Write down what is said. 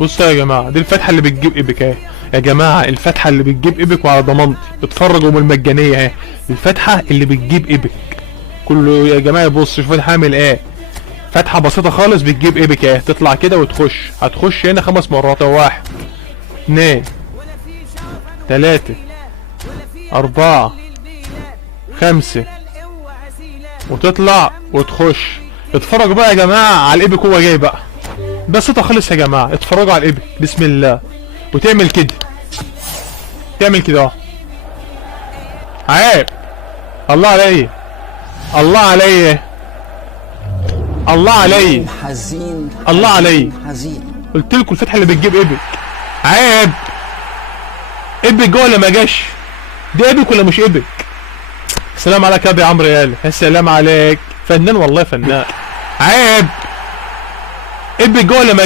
بصوا يا جماعه، دي الفتحه اللي بتجيب ايبك اهي يا جماعه، الفتحه اللي بتجيب ايبك وعلى ضمانتي، اتفرجوا من المجانيه اهي، الفتحه اللي بتجيب ايبك. كله يا جماعه يبص شوف انا هعمل ايه. فتحه بسيطه خالص بتجيب ايبك اهي، تطلع كده وتخش، هتخش هنا 5 مرات، 1 2 3 4 5 وتطلع وتخش. اتفرجوا بقى يا جماعه على الايبك هو جاي بقى، بسيطه خالص يا جماعه، اتفرجوا على الايبك بسم الله. وتعمل كده، تعمل كده اهو، عيب. الله عليا، الله عليا، الله عليا، حزين الله عليا. حزين. قلت لكم الفتحه اللي بتجيب ايبك. عيب. ايبك جوه ولا ما جاش؟ دي ايبك ولا مش ايبك؟ السلام عليك يا ابي عمرو يالا، السلام عليك، فنان والله فنان. عيب. ايبك جوه ولا ما